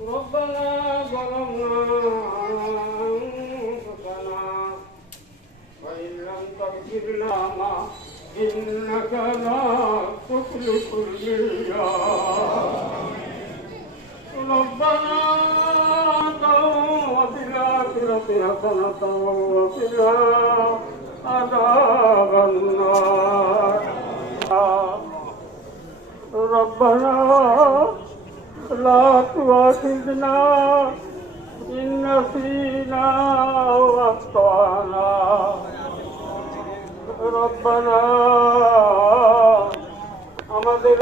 ربنا ظلمنا أنفسنا وإن لم تغفر لنا إنك لا تخلف الميعاد ربنا وفي الآخرة حسنة وقنا عذاب النار ربنا لا تؤاخذنا إن نسينا وأخطأنا ربنا আমাদের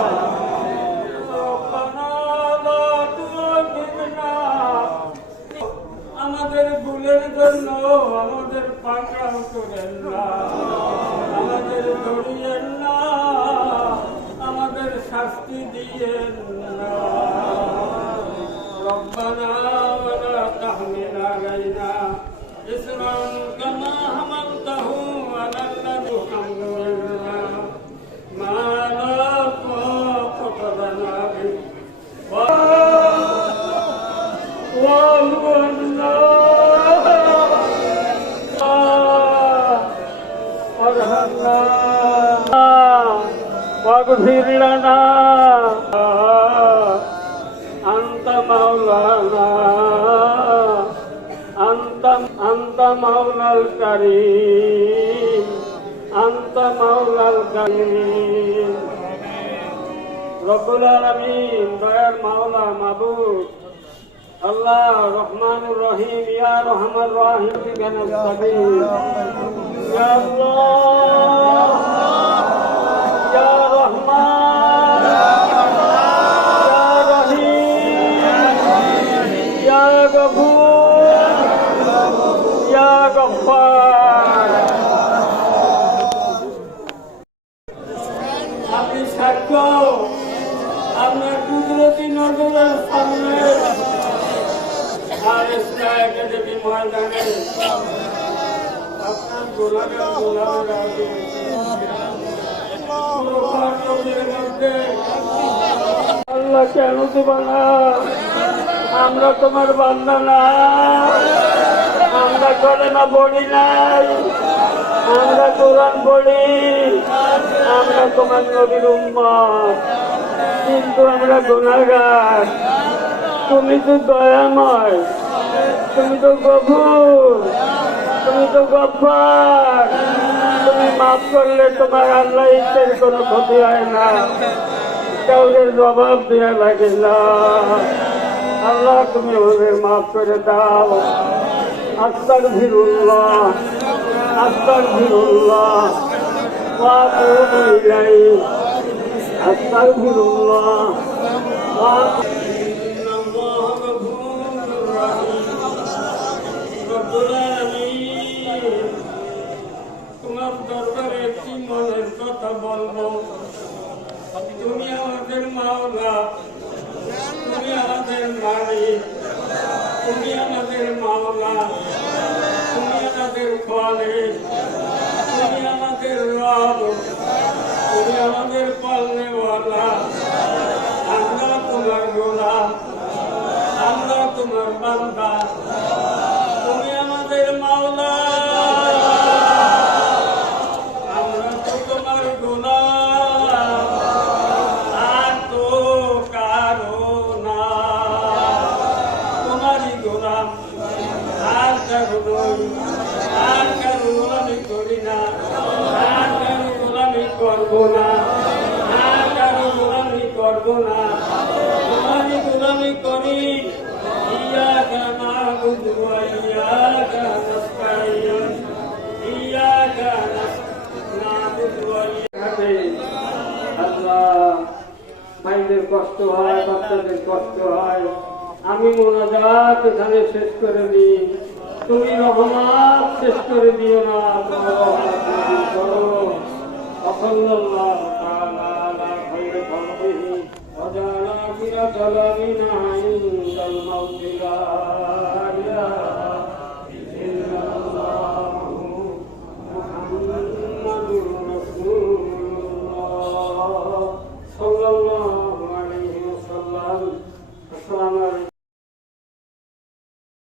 আমাদের ভুলের জন্য আমাদের পাকড়াও করেন না, আমাদের ধরিয়েন না, আমাদের শাস্তি দিয়েন না। ربنا ولا تحمل علينا إصرا كما حملته على الذين حملنا ما لا طاقة لنا به واغفر لنا أنت مولانا أنت مولى الكريم أنت مولى الكريم رب العالمين দয়ার মাওলা মাবুদ আল্লাহ রহমানুর রহিম ইয়া রহমান রহিম বিকা নস্তাগীর ইয়া আল্লাহ ইয়া রহমান ইয়া রহিম ইয়া গফুর ইয়া গফফার আপনি সাক্ষ্য আপনার কুদরতি নজরের সামনে আর ইসলাম একাডেমি ময়দানে আপনার আল্লাহ কেন দেব না? আমরা তোমার বান্দা না, আমরা কলেমা পড়ি নাই, আমরা কোরআন পড়ি, আমরা তোমার নবীর উম্মত, কিন্তু আমরা গুনাহগার। তুমি তো দয়াময়, তুমি তো গফুর, তুমি তো গফফার, তুমি মাফ করলে তোমার আল্লাহ ইচ্ছের কোনো ক্ষতি হয় না, কাউকে জবাব দেওয়া লাগে না। আল্লাহ তুমি ওদের মাফ করে দাও। আস্তাগফিরুল্লাহ আস্তাগফিরুল্লাহ ওয়া আতুবু ইলাইহি আস্তাগফিরুল্লাহ ওয়া তোমার দরবারে একটি মনের কথা বলবো। তুমি আমাদের মাওলা, তুমি আমাদের মালিক, তুমি আমাদের মাওলা, তুমি আমাদের খালিক, তুমি আমাদের রব, তুমি আমাদের পালনেওয়ালা। আমরা তোমার গোলাম, আমরা তোমার বান্দা, তুমি আমাদের মাওলা, আমরা তো তোমার গোলাম, আর তো কারো না। তোমারই গোলাম, আর কারো নই, আর কারো গোলামি করি না, আর কারো গোলামি করবো না, আর কারো গোলামি করবো না, তোমারই গোলামি করি। إياك نعبد وإياك نستعين إياك نعبد وإياك আল্লাহ মায়েদের কষ্ট হয়, বাচ্চাদের কষ্ট হয়, আমি মোনাজাত এখানে শেষ করে দিই, তুমি রহমত শেষ করে দিও না, তোমার রহমত করো। সাল্লাল্লাহু তাআলা আলা খায়রি খালকিহি ওয়া জাআলা আখিরা কালামিনা ইনদাল মাউতি লা ইলাহা ইল্লাল্লাহু মুহাম্মাদুর রাসূলুল্লাহ সাল্লাল্লাহু আলাইহি ওয়াসাল্লাম। আসসালামু আলাইকুম।